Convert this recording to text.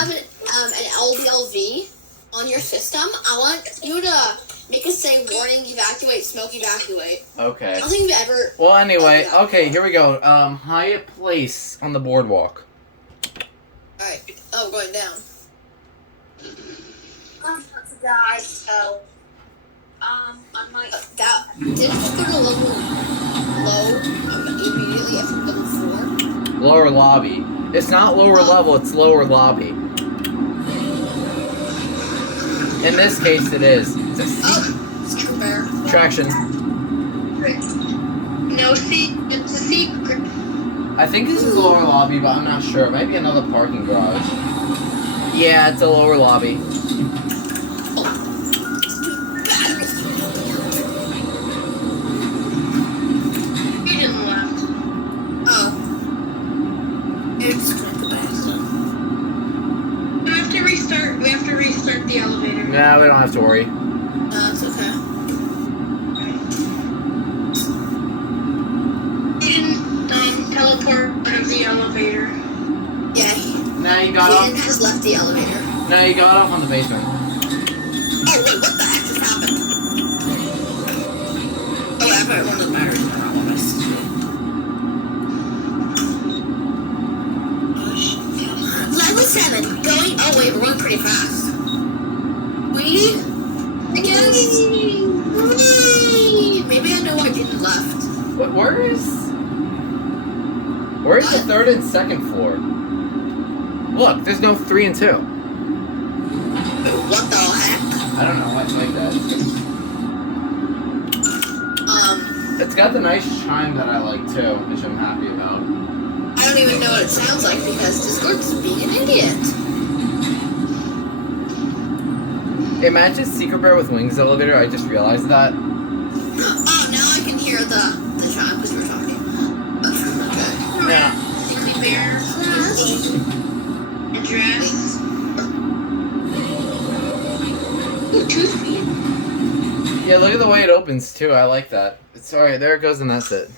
have an LVLV on your system, I want you to make it say warning, evacuate, smoke, evacuate. Okay. I don't think you've ever... Well, anyway, okay, here we go. Hyatt Place on the boardwalk. Alright. Oh, going down. I'm about to die, so... I might... That... Didn't you go to level low immediately after level 4? Lower lobby. It's not lower level, it's lower lobby. In this case, it is. It's a Secret bear. traction. No, see, it's a secret. I think this is lower lobby, but I'm not sure. It might be another parking garage. Yeah, it's a lower lobby. You didn't laugh. Oh. It's going to bed. We have to restart the elevator. Nah, we don't have to worry. No, it's okay. You didn't teleport out of the elevator. Yeah. Nah, you got Jaden off. has left the elevator. Nah, you got off on the basement. Oh, wait, what the heck just happened? Oh, I probably one of the batteries went out. Level 7, going... Oh, wait, we're going pretty fast. Wait, I guess... Wait, maybe I know why Jaden left. What? Where's the third and second floor? Look, there's no 3 and 2. What the heck? I don't know, it's like that. It's got the nice chime that I like too, which I'm happy about. I don't even know what it sounds like because Discord's being an idiot. Imagine Secret Bear with Wings elevator, I just realized that. Oh, now I can hear the chime because we're talking. Okay. Yeah. Secret bear. Address. Ooh, 2 speed. Yeah, look at the way it opens too, I like that. It's alright, there it goes and that's it.